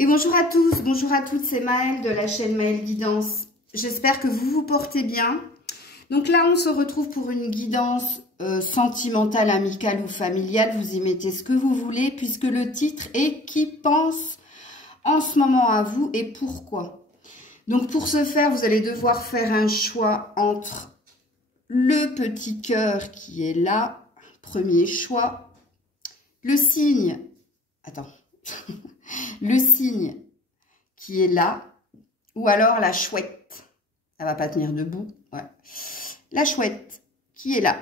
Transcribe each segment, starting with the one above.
Et bonjour à tous, bonjour à toutes, c'est Maëlle de la chaîne Maëlle Guidance. J'espère que vous vous portez bien. Donc là, on se retrouve pour une guidance sentimentale, amicale ou familiale. Vous y mettez ce que vous voulez puisque le titre est « Qui pense en ce moment à vous et pourquoi ?» Donc pour ce faire, vous allez devoir faire un choix entre le petit cœur qui est là, premier choix, le signe, le signe qui est là, ou alors la chouette, elle va pas tenir debout, ouais. La chouette qui est là.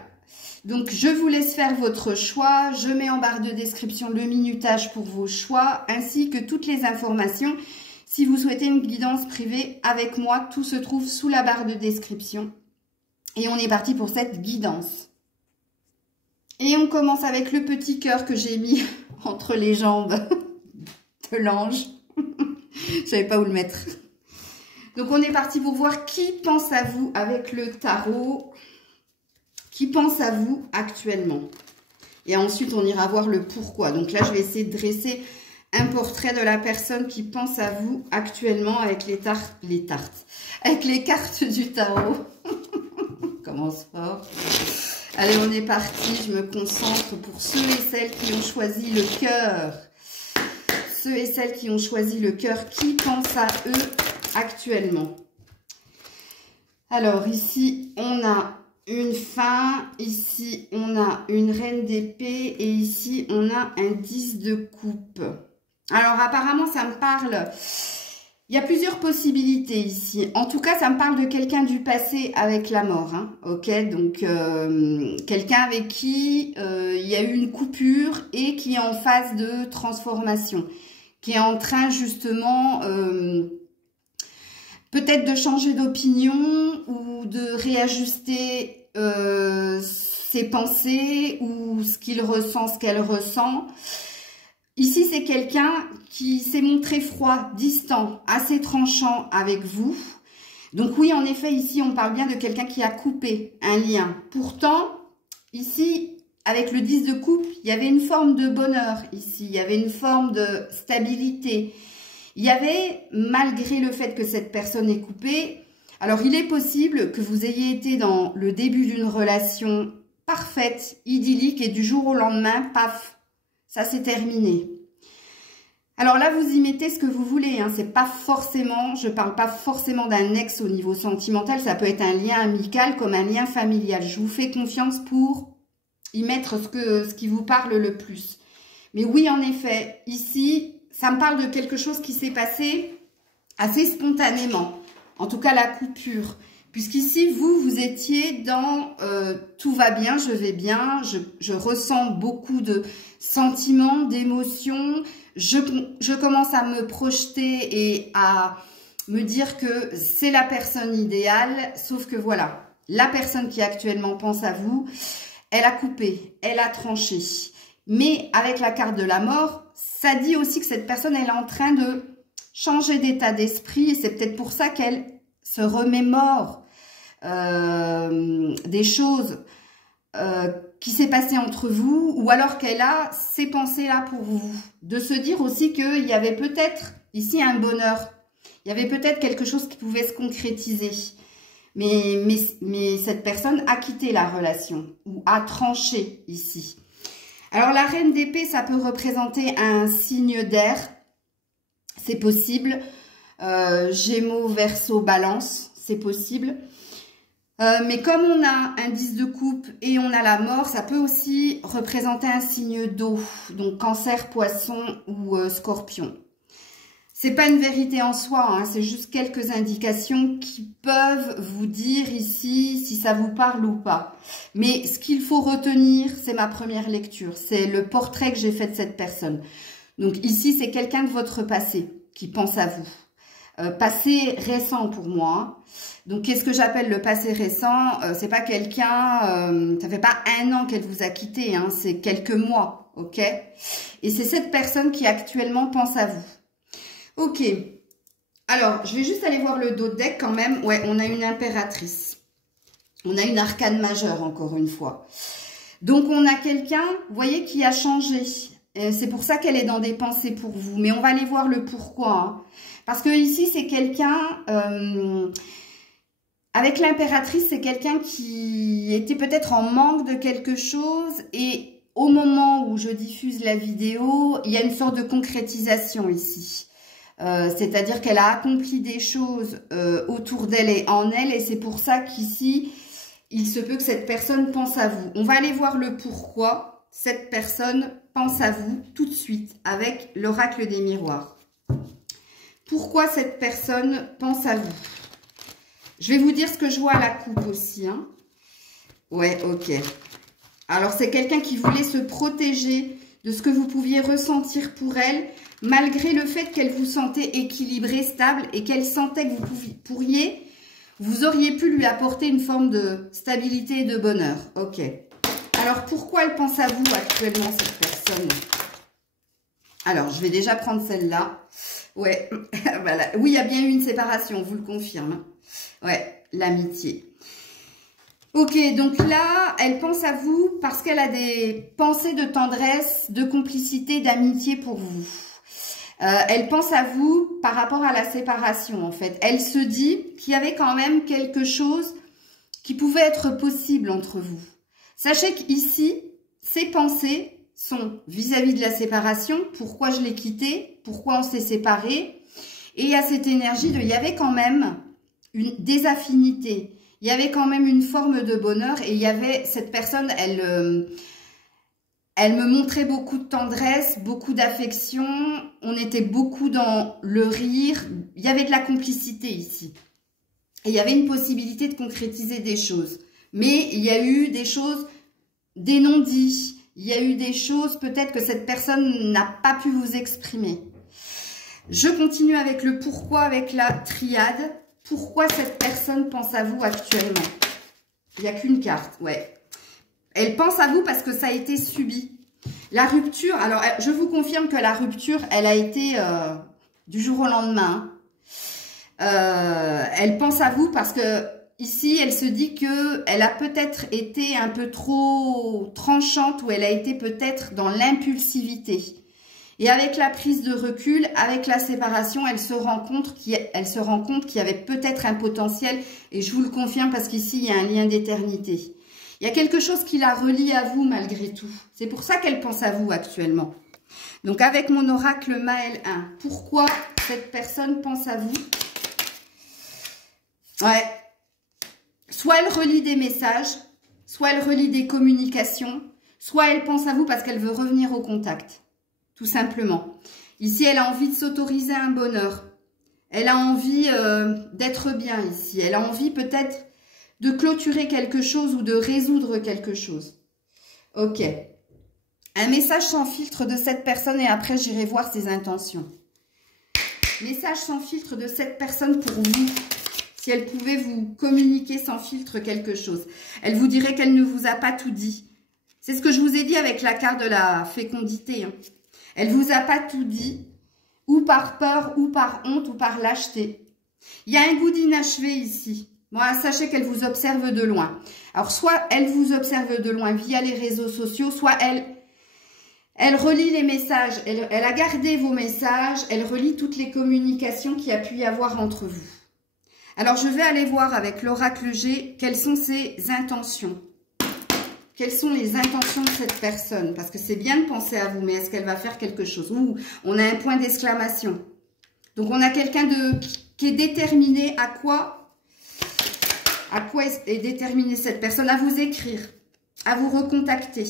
Donc je vous laisse faire votre choix, je mets en barre de description le minutage pour vos choix, ainsi que toutes les informations. Si vous souhaitez une guidance privée avec moi, tout se trouve sous la barre de description. Et on est parti pour cette guidance. Et on commence avec le petit cœur que j'ai mis entre les jambes de l'ange. Je savais pas où le mettre. Donc on est parti pour voir qui pense à vous avec le tarot. Qui pense à vous actuellement. Et ensuite on ira voir le pourquoi. Donc là je vais essayer de dresser un portrait de la personne qui pense à vous actuellement avec avec les cartes du tarot. Commence fort. Allez, on est parti. Je me concentre pour ceux et celles qui ont choisi le cœur. Ceux et celles qui ont choisi le cœur, qui pensent à eux actuellement. Alors, ici, on a une fin. Ici, on a une reine d'épée. Et ici, on a un 10 de coupe. Alors, apparemment, ça me parle... Il y a plusieurs possibilités ici. En tout cas, ça me parle de quelqu'un du passé avec la mort. Hein. Ok, donc quelqu'un avec qui il y a eu une coupure et qui est en phase de transformation. Qui est en train justement peut-être de changer d'opinion ou de réajuster ses pensées ou ce qu'il ressent, ce qu'elle ressent. Ici, c'est quelqu'un qui s'est montré froid, distant, assez tranchant avec vous. Donc oui, en effet, ici, on parle bien de quelqu'un qui a coupé un lien. Pourtant, ici, avec le 10 de coupe, il y avait une forme de bonheur ici. Il y avait une forme de stabilité. Il y avait, malgré le fait que cette personne est coupée, alors il est possible que vous ayez été dans le début d'une relation parfaite, idyllique, et du jour au lendemain, paf, ça c'est terminé. Alors là, vous y mettez ce que vous voulez. Hein. C'est pas forcément, je parle pas forcément d'un ex au niveau sentimental. Ça peut être un lien amical comme un lien familial. Je vous fais confiance pour y mettre ce qui vous parle le plus. Mais oui, en effet, ici, ça me parle de quelque chose qui s'est passé assez spontanément. En tout cas, la coupure. Puisqu'ici, vous étiez dans tout va bien, je vais bien, je ressens beaucoup de sentiments, d'émotions, je commence à me projeter et à me dire que c'est la personne idéale, sauf que voilà, la personne qui actuellement pense à vous, elle a coupé, elle a tranché. Mais avec la carte de la mort, ça dit aussi que cette personne, elle est en train de changer d'état d'esprit et c'est peut-être pour ça qu'elle se remémore des choses qui s'est passé entre vous ou alors qu'elle a ces pensées-là pour vous. De se dire aussi qu'il y avait peut-être ici un bonheur. Il y avait peut-être quelque chose qui pouvait se concrétiser. Mais cette personne a quitté la relation ou a tranché ici. Alors la reine d'épée, ça peut représenter un signe d'air. C'est possible. Gémeaux, Verseau, Balance, c'est possible. Mais comme on a un 10 de coupe et on a la mort, ça peut aussi représenter un signe d'eau. Donc Cancer, Poisson ou Scorpion. C'est pas une vérité en soi, hein, c'est juste quelques indications qui peuvent vous dire ici si ça vous parle ou pas. Mais ce qu'il faut retenir, c'est ma première lecture. C'est le portrait que j'ai fait de cette personne. Donc ici, c'est quelqu'un de votre passé qui pense à vous. Passé récent pour moi. Donc, qu'est-ce que j'appelle le passé récent? C'est pas quelqu'un, ça fait pas un an qu'elle vous a quitté, hein, c'est quelques mois, ok? Et c'est cette personne qui actuellement pense à vous. Ok. Alors, je vais juste aller voir le dos de deck quand même. Ouais, on a une impératrice. On a une arcane majeure, encore une fois. Donc, on a quelqu'un, vous voyez, qui a changé. C'est pour ça qu'elle est dans des pensées pour vous. Mais on va aller voir le pourquoi. Hein. Parce que ici, c'est quelqu'un... avec l'impératrice, c'est quelqu'un qui était peut-être en manque de quelque chose. Et au moment où je diffuse la vidéo, il y a une sorte de concrétisation ici. C'est-à-dire qu'elle a accompli des choses autour d'elle et en elle. Et c'est pour ça qu'ici, il se peut que cette personne pense à vous. On va aller voir le pourquoi cette personne pense à vous tout de suite avec l'oracle des miroirs. Pourquoi cette personne pense à vous? Je vais vous dire ce que je vois à la coupe aussi. Hein. Ouais, ok. Alors, c'est quelqu'un qui voulait se protéger de ce que vous pouviez ressentir pour elle, malgré le fait qu'elle vous sentait équilibrée, stable, et qu'elle sentait que vous auriez pu lui apporter une forme de stabilité et de bonheur. Ok. Alors, pourquoi elle pense à vous actuellement, cette personne? Alors, je vais déjà prendre celle-là. Ouais, voilà. Oui, il y a bien eu une séparation, vous le confirme. Ouais, l'amitié. Ok, donc là, elle pense à vous parce qu'elle a des pensées de tendresse, de complicité, d'amitié pour vous. Elle pense à vous par rapport à la séparation, en fait. Elle se dit qu'il y avait quand même quelque chose qui pouvait être possible entre vous. Sachez qu'ici, ces pensées sont vis-à-vis de la séparation. Pourquoi je l'ai quitté? Pourquoi on s'est séparés? Et il y a cette énergie de... Il y avait quand même des affinités. Il y avait quand même une forme de bonheur. Et il y avait cette personne, elle me montrait beaucoup de tendresse, beaucoup d'affection. On était beaucoup dans le rire. Il y avait de la complicité ici. Et il y avait une possibilité de concrétiser des choses. Mais il y a eu des choses, des non-dits. Il y a eu des choses peut-être que cette personne n'a pas pu vous exprimer. Je continue avec le pourquoi, avec la triade. Pourquoi cette personne pense à vous actuellement? Il n'y a qu'une carte, ouais. Elle pense à vous parce que ça a été subi. La rupture, alors je vous confirme que la rupture, elle a été du jour au lendemain. Elle pense à vous parce que ici, elle se dit que elle a peut-être été un peu trop tranchante ou elle a été peut-être dans l'impulsivité. Et avec la prise de recul, avec la séparation, elle se rend compte qu'il y avait peut-être un potentiel. Et je vous le confirme parce qu'ici, il y a un lien d'éternité. Il y a quelque chose qui la relie à vous malgré tout. C'est pour ça qu'elle pense à vous actuellement. Donc avec mon oracle Maël 1, pourquoi cette personne pense à vous? Ouais. Soit elle relie des messages, soit elle relie des communications, soit elle pense à vous parce qu'elle veut revenir au contact. Tout simplement. Ici, elle a envie de s'autoriser un bonheur. Elle a envie d'être bien ici. Elle a envie peut-être de clôturer quelque chose ou de résoudre quelque chose. Ok. Un message sans filtre de cette personne et après, j'irai voir ses intentions. Message sans filtre de cette personne pour vous. Si elle pouvait vous communiquer sans filtre quelque chose. Elle vous dirait qu'elle ne vous a pas tout dit. C'est ce que je vous ai dit avec la carte de la fécondité. Hein. Elle vous a pas tout dit, ou par peur, ou par honte, ou par lâcheté. Il y a un goût d'inachevé ici. Moi, sachez qu'elle vous observe de loin. Alors, soit elle vous observe de loin via les réseaux sociaux, soit elle relie les messages. Elle a gardé vos messages, elle relie toutes les communications qu'il y a pu y avoir entre vous. Alors, je vais aller voir avec l'oracle G quelles sont ses intentions. Quelles sont les intentions de cette personne? Parce que c'est bien de penser à vous, mais est-ce qu'elle va faire quelque chose? Ouh, on a un point d'exclamation. Donc, on a quelqu'un qui est déterminé à quoi est déterminée cette personne? À vous écrire, à vous recontacter.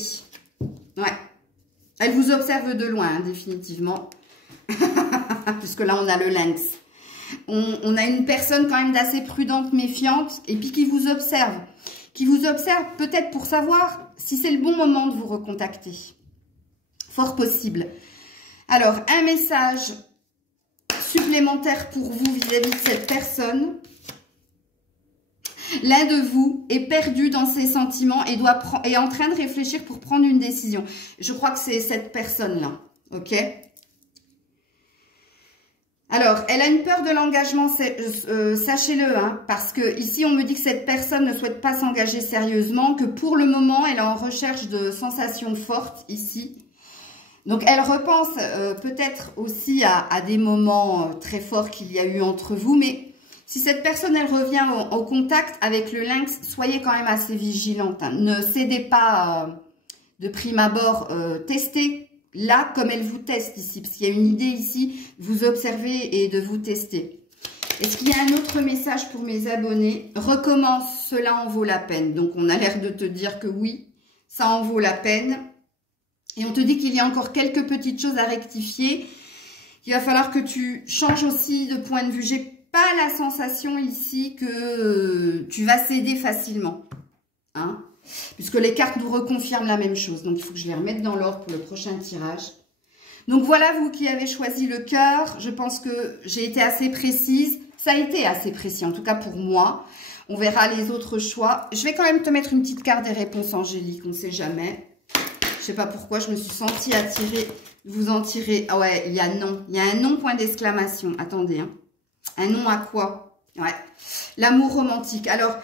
Ouais. Elle vous observe de loin, hein, définitivement. Puisque là, on a le lynx. On a une personne quand même d'assez prudente, méfiante, et puis qui vous observe. Qui vous observe peut-être pour savoir si c'est le bon moment de vous recontacter. Fort possible. Alors, un message supplémentaire pour vous vis-à-vis de cette personne. L'un de vous est perdu dans ses sentiments et est en train de réfléchir pour prendre une décision. Je crois que c'est cette personne-là. Ok ? Alors, elle a une peur de l'engagement, sachez-le, hein, parce que ici, on me dit que cette personne ne souhaite pas s'engager sérieusement, que pour le moment, elle est en recherche de sensations fortes ici. Donc, elle repense peut-être aussi à des moments très forts qu'il y a eu entre vous. Mais si cette personne, elle revient au contact avec le lynx, soyez quand même assez vigilante. Hein. Ne cédez pas de prime abord. Testez là comme elle vous teste ici. Parce qu'il y a une idée ici, vous observer et de vous tester. Est-ce qu'il y a un autre message pour mes abonnés? Recommence, cela en vaut la peine. Donc, on a l'air de te dire que oui, ça en vaut la peine. Et on te dit qu'il y a encore quelques petites choses à rectifier. Il va falloir que tu changes aussi de point de vue. J'ai pas la sensation ici que tu vas céder facilement. Hein, puisque les cartes nous reconfirment la même chose. Donc, il faut que je les remette dans l'ordre pour le prochain tirage. Donc, voilà, vous qui avez choisi le cœur. Je pense que j'ai été assez précise. Ça a été assez précis, en tout cas pour moi. On verra les autres choix. Je vais quand même te mettre une petite carte des réponses angéliques. On ne sait jamais. Je sais pas pourquoi, je me suis sentie attirée, vous en tirer. Ah ouais, il y a non. Il y a un non point d'exclamation. Attendez, hein. Un non à quoi? Ouais. L'amour romantique. Alors,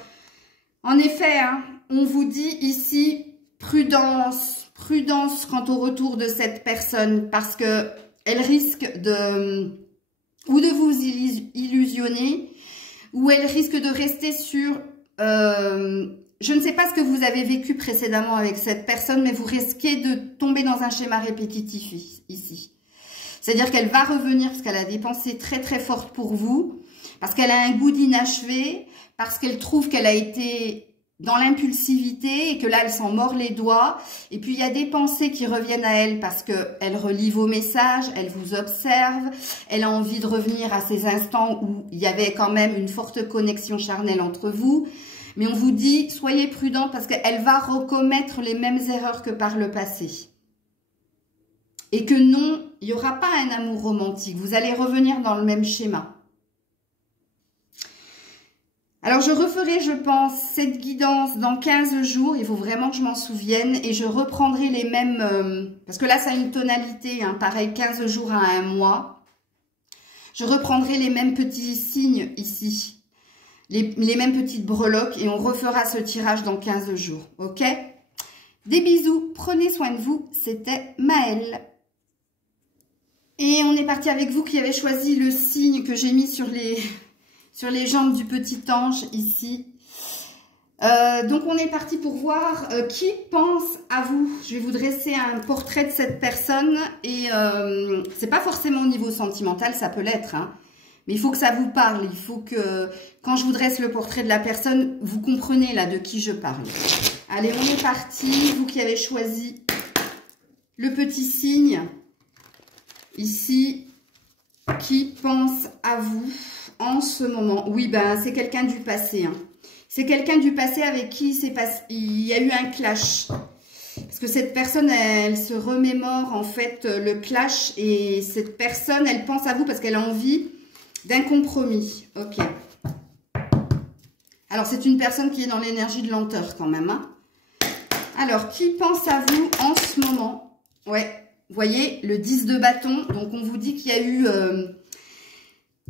en effet, hein, on vous dit ici, prudence. Prudence quant au retour de cette personne. Parce que elle risque de vous illusionner. Ou elle risque de rester sur... je ne sais pas ce que vous avez vécu précédemment avec cette personne, mais vous risquez de tomber dans un schéma répétitif ici. C'est-à-dire qu'elle va revenir parce qu'elle a des pensées très très fortes pour vous, parce qu'elle a un goût d'inachevé, parce qu'elle trouve qu'elle a été dans l'impulsivité et que là elle s'en mord les doigts. Et puis il y a des pensées qui reviennent à elle parce qu'elle relit vos messages, elle vous observe, elle a envie de revenir à ces instants où il y avait quand même une forte connexion charnelle entre vous. Mais on vous dit, soyez prudents parce qu'elle va recommettre les mêmes erreurs que par le passé. Et que non, il n'y aura pas un amour romantique. Vous allez revenir dans le même schéma. Alors, je referai, je pense, cette guidance dans 15 jours. Il faut vraiment que je m'en souvienne. Et je reprendrai les mêmes... parce que là, ça a une tonalité, hein, pareil, 15 jours à un mois. Je reprendrai les mêmes petits signes ici. Les mêmes petites breloques et on refera ce tirage dans 15 jours, ok? Des bisous, prenez soin de vous, c'était Maëlle. Et on est parti avec vous qui avez choisi le signe que j'ai mis sur les jambes du petit ange ici. Donc on est parti pour voir qui pense à vous. Je vais vous dresser un portrait de cette personne et c'est pas forcément au niveau sentimental, ça peut l'être, hein. Mais il faut que ça vous parle, il faut que, quand je vous dresse le portrait de la personne, vous comprenez là de qui je parle. Allez, on est parti. Vous qui avez choisi le petit signe, ici, qui pense à vous en ce moment. Oui, ben c'est quelqu'un du passé. Hein. C'est quelqu'un du passé avec qui il y a eu un clash. Parce que cette personne, elle se remémore en fait le clash. Et cette personne, elle pense à vous parce qu'elle a envie d'un compromis. Ok. Alors, c'est une personne qui est dans l'énergie de lenteur quand même. Hein. Alors, qui pense à vous en ce moment? Ouais, vous voyez, le 10 de bâton. Donc, on vous dit qu'il y a eu...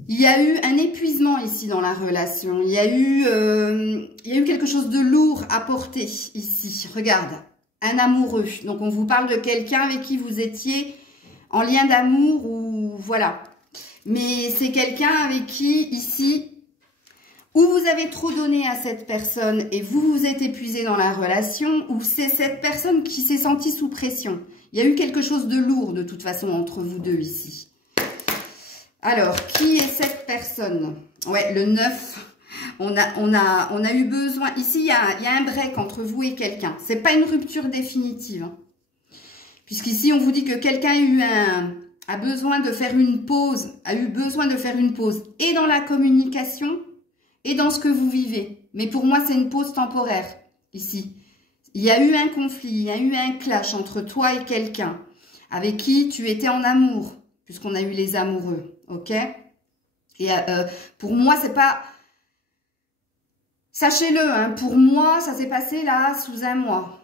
il y a eu un épuisement ici dans la relation. Il y a eu quelque chose de lourd à porter ici. Regarde, un amoureux. Donc, on vous parle de quelqu'un avec qui vous étiez en lien d'amour ou... Voilà. Mais c'est quelqu'un avec qui, ici, ou vous avez trop donné à cette personne et vous vous êtes épuisé dans la relation, ou c'est cette personne qui s'est sentie sous pression. Il y a eu quelque chose de lourd, de toute façon, entre vous deux ici. Alors, qui est cette personne? Ouais, le 9. On a eu besoin... Ici, il y a un break entre vous et quelqu'un. C'est pas une rupture définitive. Hein. Puisqu'ici, on vous dit que quelqu'un a besoin de faire une pause, a eu besoin de faire une pause et dans la communication et dans ce que vous vivez. Mais pour moi, c'est une pause temporaire ici. Il y a eu un conflit, il y a eu un clash entre toi et quelqu'un avec qui tu étais en amour, puisqu'on a eu les amoureux, ok? Et pour moi, c'est pas... Sachez-le, hein, pour moi, ça s'est passé là sous un mois.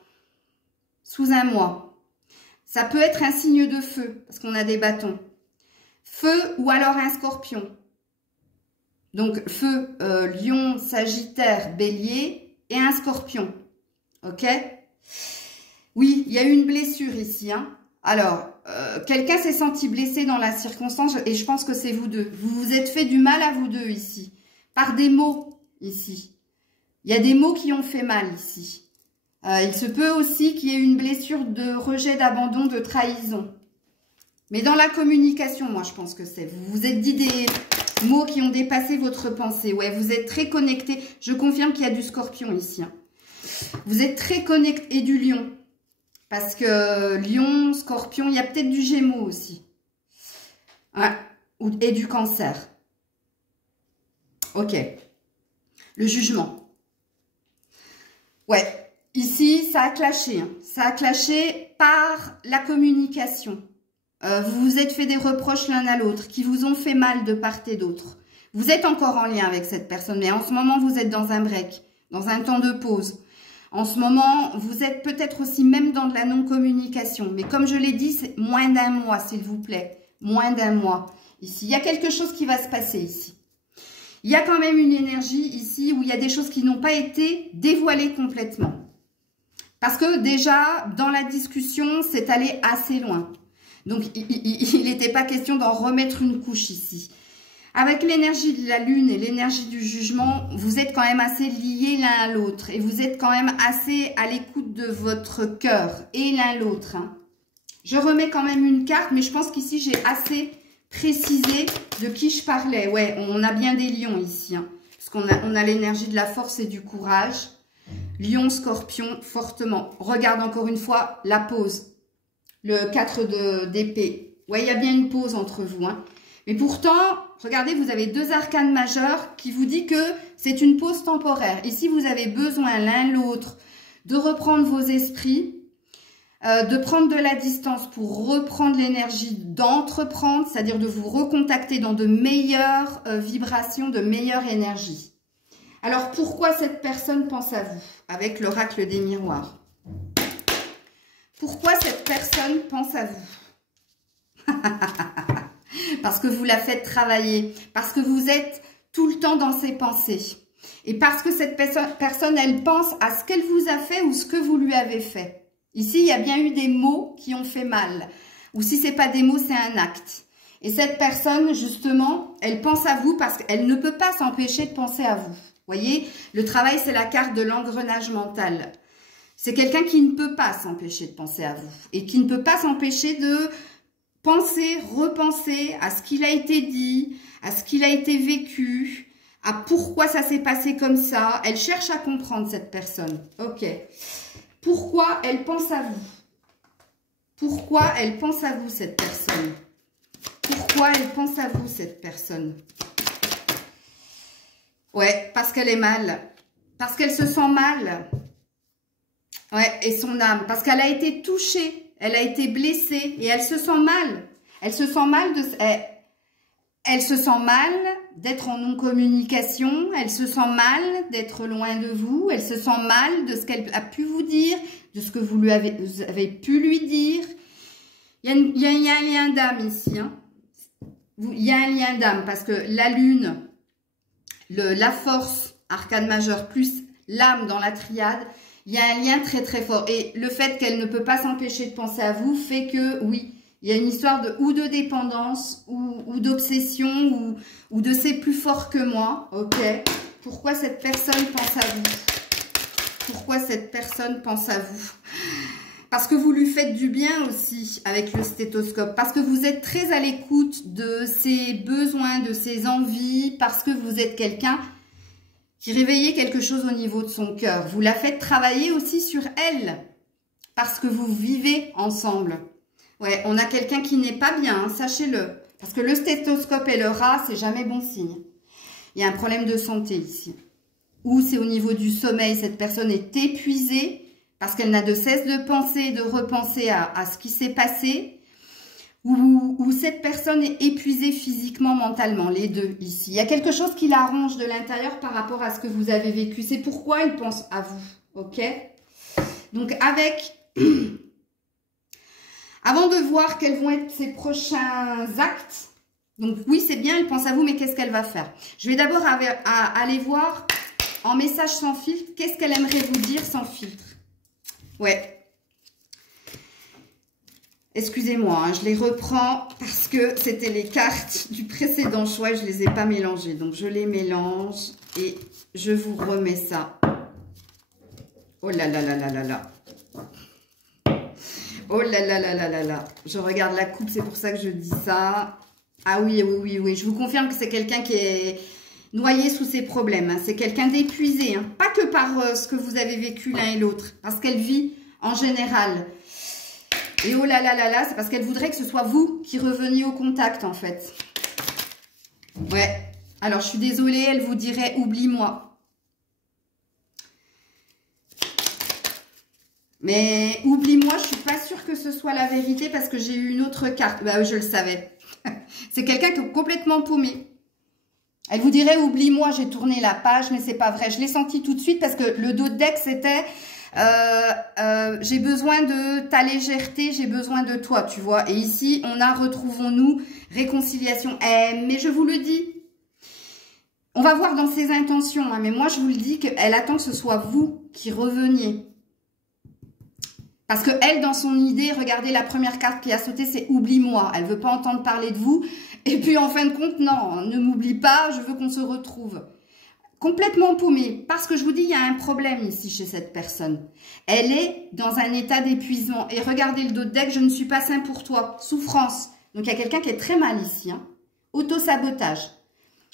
Sous un mois. Ça peut être un signe de feu, parce qu'on a des bâtons. Feu ou alors un scorpion. Donc, feu, lion, sagittaire, bélier et un scorpion. Ok? Oui, il y a eu une blessure ici. Hein. Alors, quelqu'un s'est senti blessé dans la circonstance et je pense que c'est vous deux. Vous vous êtes fait du mal à vous deux ici. Par des mots ici. Il y a des mots qui ont fait mal ici. Il se peut aussi qu'il y ait une blessure de rejet, d'abandon, de trahison. Mais dans la communication, moi je pense que c'est. Vous vous êtes dit des mots qui ont dépassé votre pensée. Ouais, vous êtes très connecté. Je confirme qu'il y a du scorpion ici. Hein. Vous êtes très connecté et du lion. Parce que lion, scorpion, il y a peut-être du gémeaux aussi. Ouais. Et du cancer. Ok. Le jugement. Ouais. Ici, ça a clashé. Hein. Ça a clashé par la communication. Vous vous êtes fait des reproches l'un à l'autre qui vous ont fait mal de part et d'autre. Vous êtes encore en lien avec cette personne, mais en ce moment, vous êtes dans un break, dans un temps de pause. En ce moment, vous êtes peut-être aussi même dans de la non-communication. Mais comme je l'ai dit, c'est moins d'un mois, s'il vous plaît. Moins d'un mois. Ici, il y a quelque chose qui va se passer ici. Il y a quand même une énergie ici où il y a des choses qui n'ont pas été dévoilées complètement. Parce que déjà, dans la discussion, c'est allé assez loin. Donc, il n'était pas question d'en remettre une couche ici. Avec l'énergie de la lune et l'énergie du jugement, vous êtes quand même assez liés l'un à l'autre. Et vous êtes quand même assez à l'écoute de votre cœur et l'un l'autre. Hein. Je remets quand même une carte, mais je pense qu'ici, j'ai assez précisé de qui je parlais. Ouais, on a bien des lions ici. Hein, parce qu'on a l'énergie de la force et du courage. Lion, scorpion, fortement. Regarde encore une fois la pause. Le 4 d'épée. Ouais, il y a bien une pause entre vous. Hein. Mais pourtant, regardez, vous avez deux arcanes majeurs qui vous dit que c'est une pause temporaire. Ici, vous avez besoin l'un l'autre de reprendre vos esprits, de prendre de la distance pour reprendre l'énergie d'entreprendre, c'est-à-dire de vous recontacter dans de meilleures vibrations, de meilleure énergie. Alors, pourquoi cette personne pense à vous avec l'oracle des miroirs? Pourquoi cette personne pense à vous? Parce que vous la faites travailler, parce que vous êtes tout le temps dans ses pensées. Et parce que cette personne, elle pense à ce qu'elle vous a fait ou ce que vous lui avez fait. Ici, il y a bien eu des mots qui ont fait mal. Ou si ce n'est pas des mots, c'est un acte. Et cette personne, justement, elle pense à vous parce qu'elle ne peut pas s'empêcher de penser à vous. Vous voyez, le travail, c'est la carte de l'engrenage mental. C'est quelqu'un qui ne peut pas s'empêcher de penser à vous et qui ne peut pas s'empêcher de penser, repenser à ce qu'il a été dit, à ce qu'il a été vécu, à pourquoi ça s'est passé comme ça. Elle cherche à comprendre cette personne. Ok. Pourquoi elle pense à vous? Pourquoi elle pense à vous, cette personne? Pourquoi elle pense à vous, cette personne? Ouais, parce qu'elle est mal. Parce qu'elle se sent mal. Ouais, et son âme. Parce qu'elle a été touchée. Elle a été blessée. Et elle se sent mal. Elle se sent mal de... Elle se sent mal d'être en non-communication. Elle se sent mal d'être loin de vous. Elle se sent mal de ce qu'elle a pu vous dire. De ce que vous avez pu lui dire. Il y a un lien d'âme ici. Hein. Il y a un lien d'âme. Parce que la lune, la force, arcane majeure, plus l'âme dans la triade... Il y a un lien très très fort. Et le fait qu'elle ne peut pas s'empêcher de penser à vous fait que, oui, il y a une histoire de dépendance ou d'obsession ou de c'est plus fort que moi. Ok. Pourquoi cette personne pense à vous? Pourquoi cette personne pense à vous? Parce que vous lui faites du bien aussi avec le stéthoscope. Parce que vous êtes très à l'écoute de ses besoins, de ses envies. Parce que vous êtes quelqu'un... qui réveillait quelque chose au niveau de son cœur. Vous la faites travailler aussi sur elle, parce que vous vivez ensemble. Ouais, on a quelqu'un qui n'est pas bien, hein, sachez-le. Parce que le stéthoscope et le rat, c'est jamais bon signe. Il y a un problème de santé ici. Ou c'est au niveau du sommeil, cette personne est épuisée, parce qu'elle n'a de cesse de penser, de repenser à ce qui s'est passé. Ou cette personne est épuisée physiquement, mentalement, les deux ici. Il y a quelque chose qui l'arrange de l'intérieur par rapport à ce que vous avez vécu. C'est pourquoi elle pense à vous, ok? Donc avec... Avant de voir quels vont être ses prochains actes, donc oui, c'est bien, elle pense à vous, mais qu'est-ce qu'elle va faire? Je vais d'abord aller voir en message sans filtre, qu'est-ce qu'elle aimerait vous dire sans filtre? Ouais. Excusez-moi, hein, je les reprends parce que c'était les cartes du précédent choix et je ne les ai pas mélangées. Donc, je les mélange et je vous remets ça. Oh là là là là là là. Oh là là là là là là. Je regarde la coupe, c'est pour ça que je dis ça. Ah oui, oui, oui, oui. Je vous confirme que c'est quelqu'un qui est noyé sous ses problèmes. Hein. C'est quelqu'un d'épuisé. Hein. Pas que par ce que vous avez vécu l'un et l'autre. Parce qu'elle vit en général. Et oh là là là là, c'est parce qu'elle voudrait que ce soit vous qui reveniez au contact, en fait. Ouais. Alors, je suis désolée, elle vous dirait « oublie-moi ». Mais « oublie-moi », je suis pas sûre que ce soit la vérité parce que j'ai eu une autre carte. Bah, je le savais. C'est quelqu'un qui est complètement paumé. Elle vous dirait « oublie-moi », j'ai tourné la page, mais c'est pas vrai. Je l'ai senti tout de suite parce que le dos de deck, c'était... j'ai besoin de ta légèreté, j'ai besoin de toi, tu vois. Et ici, on a retrouvons-nous, réconciliation. Mais je vous le dis, on va voir dans ses intentions, hein, mais moi je vous le dis qu'elle attend que ce soit vous qui reveniez. Parce que elle, dans son idée, regardez la première carte qui a sauté, c'est « oublie-moi ». Elle veut pas entendre parler de vous. Et puis en fin de compte, non, ne m'oublie pas, je veux qu'on se retrouve. Complètement paumée, parce que je vous dis, il y a un problème ici chez cette personne. Elle est dans un état d'épuisement. Et regardez le dos de deck, je ne suis pas sain pour toi. Souffrance. Donc, il y a quelqu'un qui est très mal ici. Hein. Autosabotage.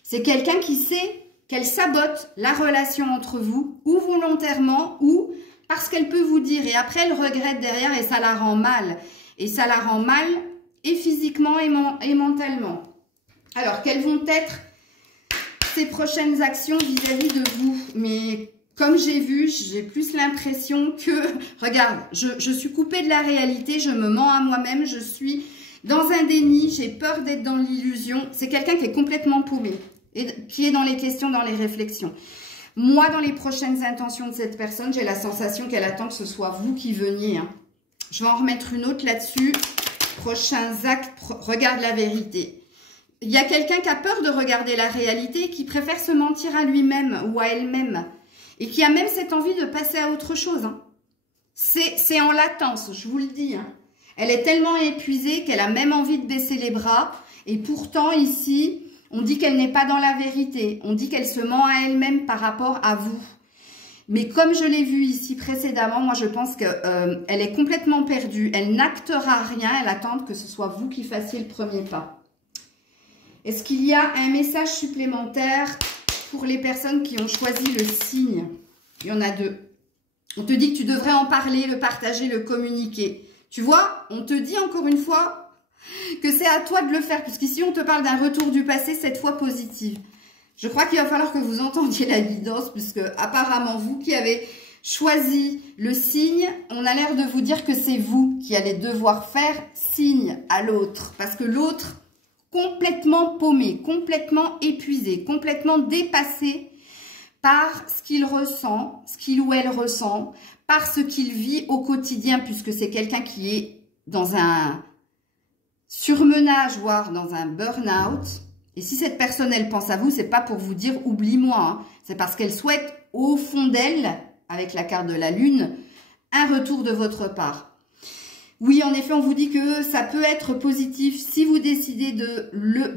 C'est quelqu'un qui sait qu'elle sabote la relation entre vous, ou volontairement, ou parce qu'elle peut vous dire. Et après, elle regrette derrière et ça la rend mal. Et ça la rend mal, et physiquement et mentalement. Alors, quelles vont être ses prochaines actions vis-à-vis de vous? Mais comme j'ai vu, j'ai plus l'impression que, regarde, je suis coupée de la réalité, je me mens à moi-même, je suis dans un déni, j'ai peur d'être dans l'illusion. C'est quelqu'un qui est complètement paumé, et qui est dans les questions, dans les réflexions. Moi, dans les prochaines intentions de cette personne, j'ai la sensation qu'elle attend que ce soit vous qui veniez. Hein. Je vais en remettre une autre là-dessus. Prochains actes, regarde la vérité. Il y a quelqu'un qui a peur de regarder la réalité, qui préfère se mentir à lui-même ou à elle-même. Et qui a même cette envie de passer à autre chose. Hein. C'est en latence, je vous le dis. Hein. Elle est tellement épuisée qu'elle a même envie de baisser les bras. Et pourtant, ici, on dit qu'elle n'est pas dans la vérité. On dit qu'elle se ment à elle-même par rapport à vous. Mais comme je l'ai vu ici précédemment, moi je pense qu'elle est complètement perdue. Elle n'actera rien, elle attend que ce soit vous qui fassiez le premier pas. Est-ce qu'il y a un message supplémentaire pour les personnes qui ont choisi le signe? Il y en a deux. On te dit que tu devrais en parler, le partager, le communiquer. Tu vois, on te dit encore une fois que c'est à toi de le faire, puisqu'ici on te parle d'un retour du passé, cette fois positive. Je crois qu'il va falloir que vous entendiez la guidance, puisque apparemment vous qui avez choisi le signe, on a l'air de vous dire que c'est vous qui allez devoir faire signe à l'autre. Parce que l'autre, complètement paumé, complètement épuisé, complètement dépassé par ce qu'il ressent, ce qu'il ou elle ressent, par ce qu'il vit au quotidien, puisque c'est quelqu'un qui est dans un surmenage, voire dans un burn-out. Et si cette personne, elle pense à vous, c'est pas pour vous dire « oublie-moi hein. ». C'est parce qu'elle souhaite, au fond d'elle, avec la carte de la lune, un retour de votre part. Oui, en effet, on vous dit que ça peut être positif si vous décidez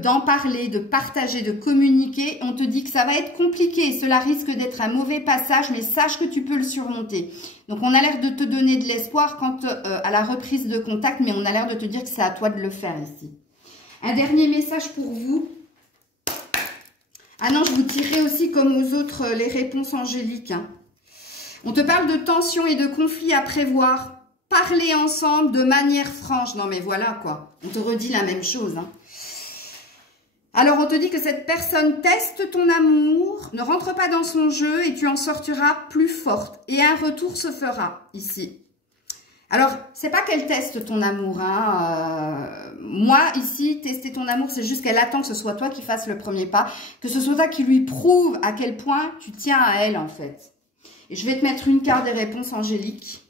d'en parler, de partager, de communiquer. On te dit que ça va être compliqué. Cela risque d'être un mauvais passage, mais sache que tu peux le surmonter. Donc, on a l'air de te donner de l'espoir quant à la reprise de contact, mais on a l'air de te dire que c'est à toi de le faire ici. Un dernier message pour vous. Ah non, je vous tirerai aussi comme aux autres les réponses angéliques. Hein. On te parle de tensions et de conflits à prévoir. Parler ensemble de manière franche. Non mais voilà quoi, on te redit la même chose. Hein. Alors on te dit que cette personne teste ton amour, ne rentre pas dans son jeu et tu en sortiras plus forte. Et un retour se fera ici. Alors, c'est pas qu'elle teste ton amour. Hein. Moi, ici, tester ton amour, c'est juste qu'elle attend que ce soit toi qui fasses le premier pas, que ce soit toi qui lui prouve à quel point tu tiens à elle en fait. Et je vais te mettre une carte des réponses angéliques.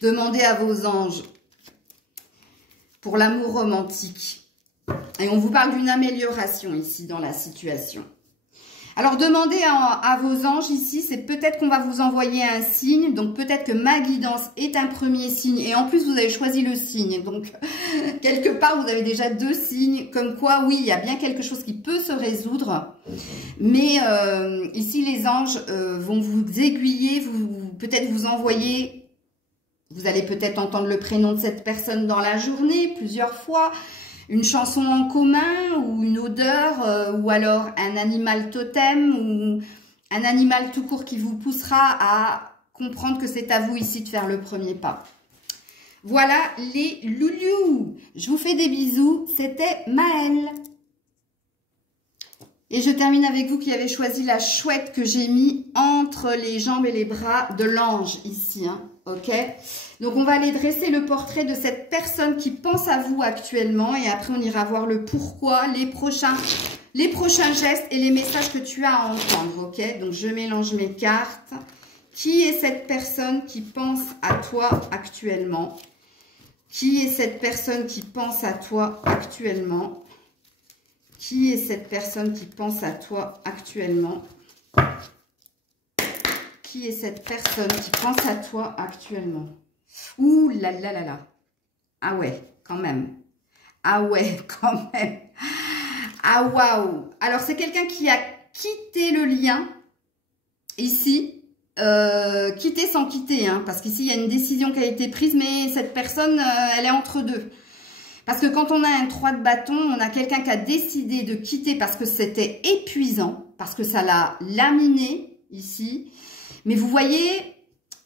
Demandez à vos anges pour l'amour romantique. Et on vous parle d'une amélioration ici dans la situation. Alors, demandez à vos anges ici, c'est peut-être qu'on va vous envoyer un signe. Donc, peut-être que ma guidance est un premier signe. Et en plus, vous avez choisi le signe. Donc, quelque part, vous avez déjà 2 signes. Comme quoi, oui, il y a bien quelque chose qui peut se résoudre. Mais ici, les anges vont vous aiguiller, peut-être vous envoyer. Vous allez peut-être entendre le prénom de cette personne dans la journée, plusieurs fois. Une chanson en commun ou une odeur ou alors un animal totem ou un animal tout court qui vous poussera à comprendre que c'est à vous ici de faire le premier pas. Voilà les loulous. Je vous fais des bisous. C'était Maëlle. Et je termine avec vous qui avez choisi la chouette que j'ai mis entre les jambes et les bras de l'ange ici. Hein, ok? Donc, on va aller dresser le portrait de cette personne qui pense à vous actuellement. Et après, on ira voir le pourquoi, les prochains gestes et les messages que tu as à entendre. Ok? Donc, je mélange mes cartes. Qui est cette personne qui pense à toi actuellement? Qui est cette personne qui pense à toi actuellement? Qui est cette personne qui pense à toi actuellement? Qui est cette personne qui pense à toi actuellement? Ouh là là là là. Ah ouais, quand même. Ah ouais, quand même. Ah waouh. Alors, c'est quelqu'un qui a quitté le lien ici. Quitter sans quitter, hein, parce qu'ici, il y a une décision qui a été prise, mais cette personne, elle est entre deux. Parce que quand on a un 3 de bâton, on a quelqu'un qui a décidé de quitter parce que c'était épuisant, parce que ça l'a laminé ici. Mais vous voyez,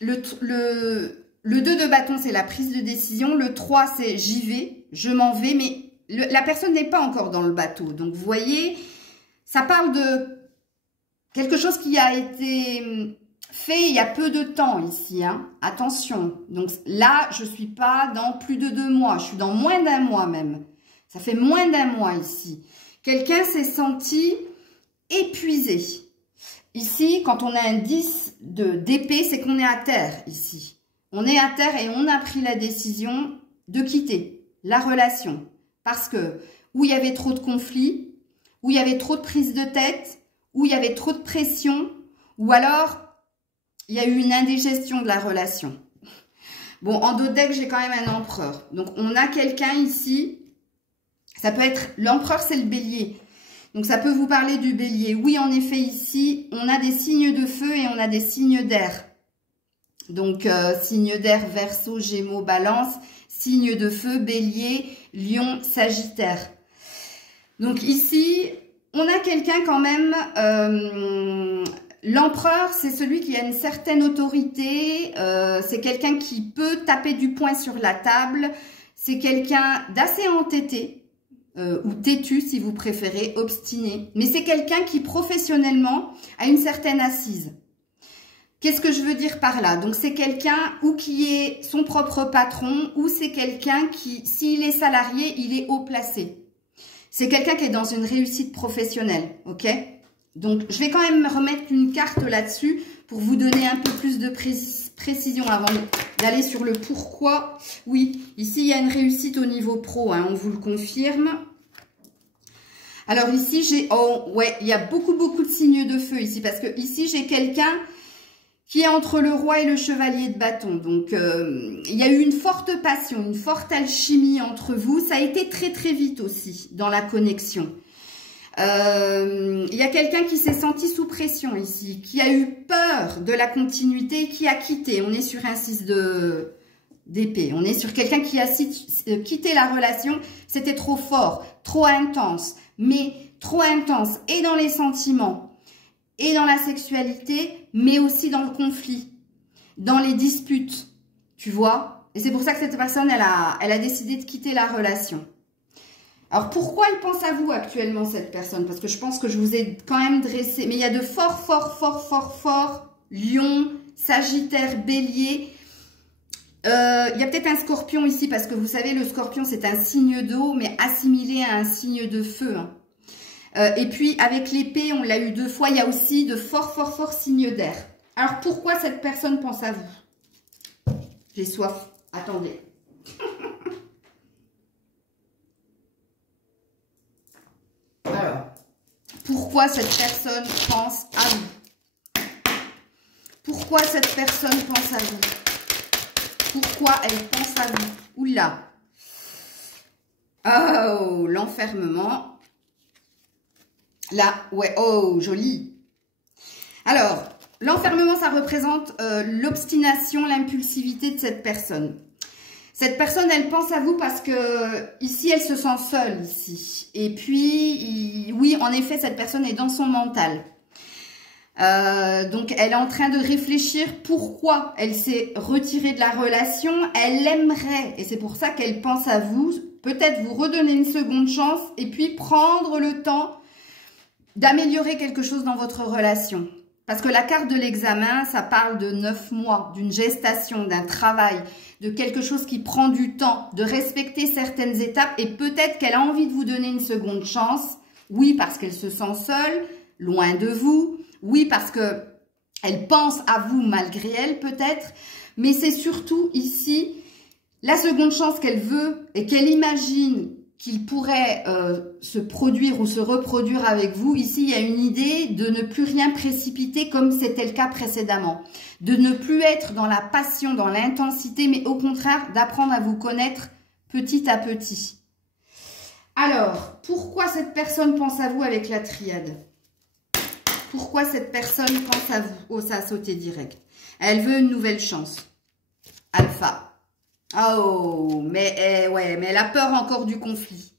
le 2 de bâton, c'est la prise de décision. Le 3, c'est j'y vais, je m'en vais, mais la personne n'est pas encore dans le bateau. Donc, vous voyez, ça parle de quelque chose qui a été fait il y a peu de temps ici, hein. Attention. Donc là, je suis pas dans plus de 2 mois. Je suis dans moins d'1 mois même. Ça fait moins d'1 mois ici. Quelqu'un s'est senti épuisé. Ici, quand on a un 10 d'épée, c'est qu'on est à terre ici. On est à terre et on a pris la décision de quitter la relation. Parce que où il y avait trop de conflits, où il y avait trop de prise de tête, où il y avait trop de pression, ou alors il y a eu une indigestion de la relation. Bon, en dos de deck, j'ai quand même un empereur. Donc, on a quelqu'un ici. Ça peut être... L'empereur, c'est le bélier. Donc, ça peut vous parler du bélier. Oui, en effet, ici, on a des signes de feu et on a des signes d'air. Donc, signe d'air, Verseau, Gémeaux, Balance. Signe de feu, bélier, Lion, Sagittaire. Donc, ici, on a quelqu'un quand même... L'empereur, c'est celui qui a une certaine autorité, c'est quelqu'un qui peut taper du poing sur la table, c'est quelqu'un d'assez entêté, ou têtu si vous préférez, obstiné. Mais c'est quelqu'un qui professionnellement a une certaine assise. Qu'est-ce que je veux dire par là? Donc c'est quelqu'un ou qui est son propre patron, ou c'est quelqu'un qui, s'il est salarié, il est haut placé. C'est quelqu'un qui est dans une réussite professionnelle, ok? Donc, je vais quand même remettre une carte là-dessus pour vous donner un peu plus de précision avant d'aller sur le pourquoi. Oui, ici, il y a une réussite au niveau pro, hein, on vous le confirme. Alors ici, j'ai... Oh, ouais, il y a beaucoup de signes de feu ici, parce que ici, j'ai quelqu'un qui est entre le roi et le chevalier de bâton. Donc, il y a eu une forte passion, une forte alchimie entre vous. Ça a été très vite aussi dans la connexion. Il y a quelqu'un qui s'est senti sous pression ici, qui a eu peur de la continuité, qui a quitté. On est sur un 6 d'épée. On est sur quelqu'un qui a quitté la relation. C'était trop fort, trop intense, mais trop intense et dans les sentiments, et dans la sexualité, mais aussi dans le conflit, dans les disputes, tu vois. Et c'est pour ça que cette personne, elle a décidé de quitter la relation. Alors, pourquoi elle pense à vous actuellement, cette personne? Parce que je pense que je vous ai quand même dressé. Mais il y a de fort Lion, Sagittaire, Bélier. Il y a peut-être un Scorpion ici, parce que vous savez, le Scorpion, c'est un signe d'eau, mais assimilé à un signe de feu. Hein. Et puis, avec l'épée, on l'a eu 2 fois. Il y a aussi de fort signes d'air. Alors, pourquoi cette personne pense à vous? J'ai soif. Attendez. pourquoi cette personne pense à vous. Pourquoi cette personne pense à vous. Pourquoi elle pense à vous. Oula. Oh, l'enfermement. Là, ouais, oh, joli. Alors, l'enfermement, ça représente l'obstination, l'impulsivité de cette personne. Cette personne, elle pense à vous parce que ici, elle se sent seule ici. Et puis, oui, en effet, cette personne est dans son mental. Donc, elle est en train de réfléchir pourquoi elle s'est retirée de la relation. Elle aimerait, et c'est pour ça qu'elle pense à vous, peut-être vous redonner une seconde chance et puis prendre le temps d'améliorer quelque chose dans votre relation. Parce que la carte de l'examen, ça parle de 9 mois, d'une gestation, d'un travail, de quelque chose qui prend du temps, de respecter certaines étapes. Et peut-être qu'elle a envie de vous donner une seconde chance. Oui, parce qu'elle se sent seule, loin de vous. Oui, parce que elle pense à vous malgré elle peut-être. Mais c'est surtout ici la seconde chance qu'elle veut et qu'elle imagine qu'il pourrait se produire ou se reproduire avec vous. Ici, il y a une idée de ne plus rien précipiter comme c'était le cas précédemment. De ne plus être dans la passion, dans l'intensité, mais au contraire, d'apprendre à vous connaître petit à petit. Alors, pourquoi cette personne pense à vous avec la triade? Pourquoi cette personne pense à vous? Oh, ça a sauté direct. Elle veut une nouvelle chance. Alpha. Oh, mais ouais, mais elle a peur encore du conflit.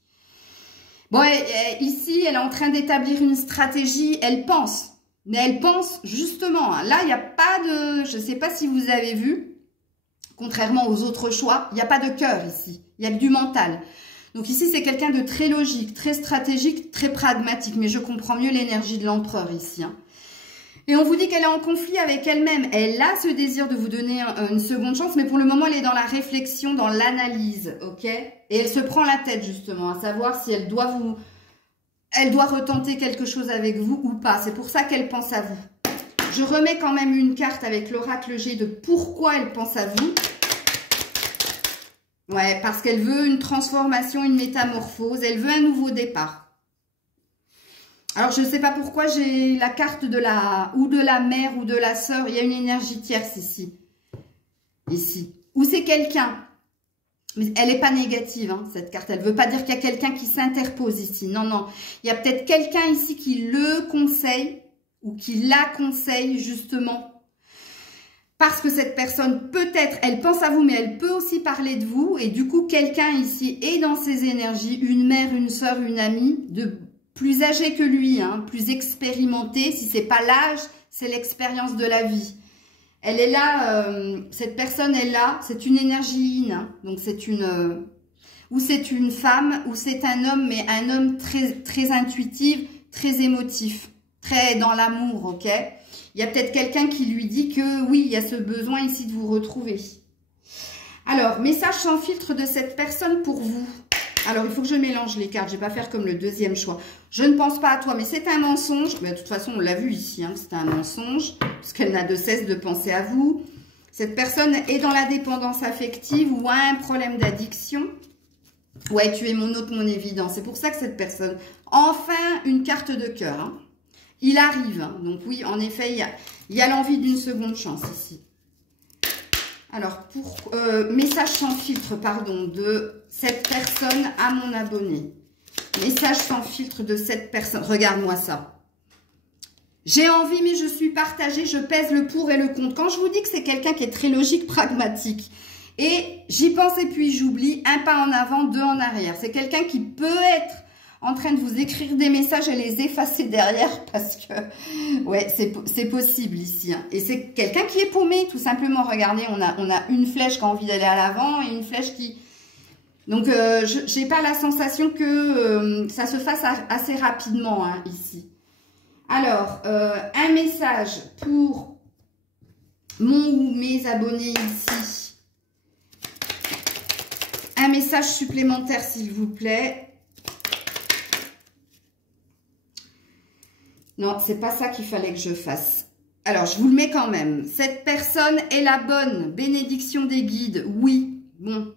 Bon, ici, elle est en train d'établir une stratégie. Elle pense, mais elle pense justement. Hein, là, il n'y a pas de... Je ne sais pas si vous avez vu, contrairement aux autres choix, il n'y a pas de cœur ici. Il y a que du mental. Donc ici, c'est quelqu'un de très logique, très stratégique, très pragmatique. Mais je comprends mieux l'énergie de l'empereur ici. Hein. Et on vous dit qu'elle est en conflit avec elle-même. Elle a ce désir de vous donner une seconde chance, mais pour le moment, elle est dans la réflexion, dans l'analyse, ok? Et elle se prend la tête, justement, à savoir si elle doit retenter quelque chose avec vous ou pas. C'est pour ça qu'elle pense à vous. Je remets quand même une carte avec l'oracle G de pourquoi elle pense à vous. Ouais, parce qu'elle veut une transformation, une métamorphose. Elle veut un nouveau départ. Alors, je ne sais pas pourquoi j'ai la carte de la mère ou de la sœur. Il y a une énergie tierce ici. Ici. Ou c'est quelqu'un. Mais elle n'est pas négative, hein, cette carte. Elle ne veut pas dire qu'il y a quelqu'un qui s'interpose ici. Non, non. Il y a peut-être quelqu'un ici qui le conseille ou qui la conseille, justement. Parce que cette personne, peut-être, elle pense à vous, mais elle peut aussi parler de vous. Et du coup, quelqu'un ici est dans ses énergies. Une mère, une sœur, une amie de... plus âgé que lui, hein, plus expérimenté. Si c'est pas l'âge, c'est l'expérience de la vie. Elle est là, cette personne est là, c'est une énergie yin, hein, donc c'est une... ou c'est une femme, ou c'est un homme, mais un homme très, très intuitif, très émotif, très dans l'amour, ok? Il y a peut-être quelqu'un qui lui dit que oui, il y a ce besoin ici de vous retrouver. Alors, message sans filtre de cette personne pour vous. Alors, il faut que je mélange les cartes. Je ne vais pas faire comme le deuxième choix. Je ne pense pas à toi, mais c'est un mensonge. Mais de toute façon, on l'a vu ici, hein, c'est un mensonge. Parce qu'elle n'a de cesse de penser à vous. Cette personne est dans la dépendance affective ou a un problème d'addiction. Ouais, tu es mon autre, mon évidence. C'est pour ça que cette personne... Enfin, une carte de cœur. Hein. Il arrive. Hein. Donc oui, en effet, il y a l'envie d'une seconde chance ici. Alors, pour message sans filtre, pardon, de cette personne à mon abonné. Message sans filtre de cette personne. Regarde-moi ça. J'ai envie, mais je suis partagée. Je pèse le pour et le contre. Quand je vous dis que c'est quelqu'un qui est très logique, pragmatique. Et j'y pense et puis j'oublie. Un pas en avant, deux en arrière. C'est quelqu'un qui peut être en train de vous écrire des messages et les effacer derrière parce que, ouais, c'est possible ici. Hein. Et c'est quelqu'un qui est paumé, tout simplement. Regardez, on a une flèche qui a envie d'aller à l'avant et une flèche qui... Donc, j'ai pas la sensation que ça se fasse assez rapidement, hein, ici. Alors, un message pour mon ou mes abonnés ici. Un message supplémentaire, s'il vous plaît. Non, c'est pas ça qu'il fallait que je fasse. Alors, je vous le mets quand même. Cette personne est la bonne. Bénédiction des guides. Oui. Bon.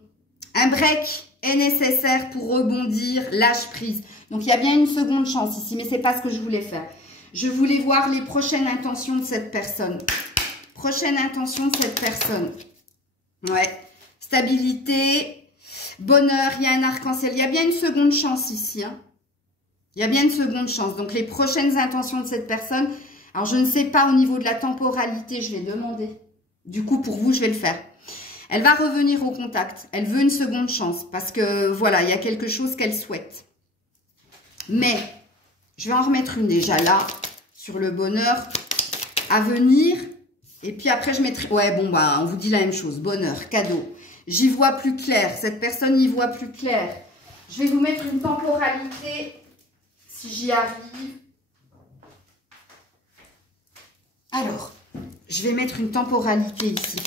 Un break. est nécessaire pour rebondir, lâche prise. Donc, il y a bien une seconde chance ici, mais c'est pas ce que je voulais faire. Je voulais voir les prochaines intentions de cette personne. Prochaine intention de cette personne. Ouais. Stabilité, bonheur, il y a un arc-en-ciel. Il y a bien une seconde chance ici. Hein. Il y a bien une seconde chance. Donc, les prochaines intentions de cette personne. Alors, je ne sais pas au niveau de la temporalité, je vais demander. Du coup, pour vous, je vais le faire. Elle va revenir au contact. Elle veut une seconde chance parce que, voilà, il y a quelque chose qu'elle souhaite. Mais, je vais en remettre une déjà là, sur le bonheur à venir. Et puis après, je mettrai... Ouais, bon, bah, on vous dit la même chose. Bonheur, cadeau. J'y vois plus clair. Cette personne y voit plus clair. Je vais vous mettre une temporalité, si j'y arrive. Alors, je vais mettre une temporalité ici.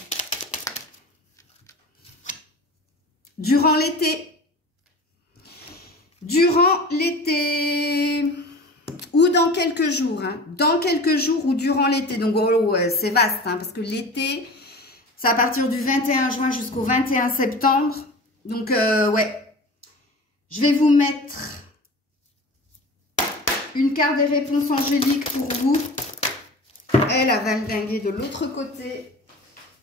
Durant l'été. Durant l'été. Ou dans quelques jours. Hein. Dans quelques jours ou durant l'été. Donc, oh, c'est vaste. Hein, parce que l'été, c'est à partir du 21 juin jusqu'au 21 septembre. Donc, ouais. Je vais vous mettre une carte des réponses angéliques pour vous. Elle a valdingué de l'autre côté.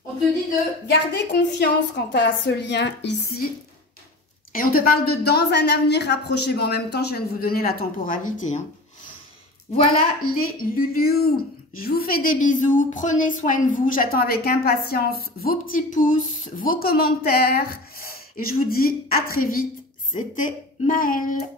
On te dit de garder confiance quant à ce lien ici. Et on te parle de dans un avenir rapproché. Mais en même temps, je viens de vous donner la temporalité. Hein. Voilà les loulous. Je vous fais des bisous. Prenez soin de vous. J'attends avec impatience vos petits pouces, vos commentaires. Et je vous dis à très vite. C'était Maëlle.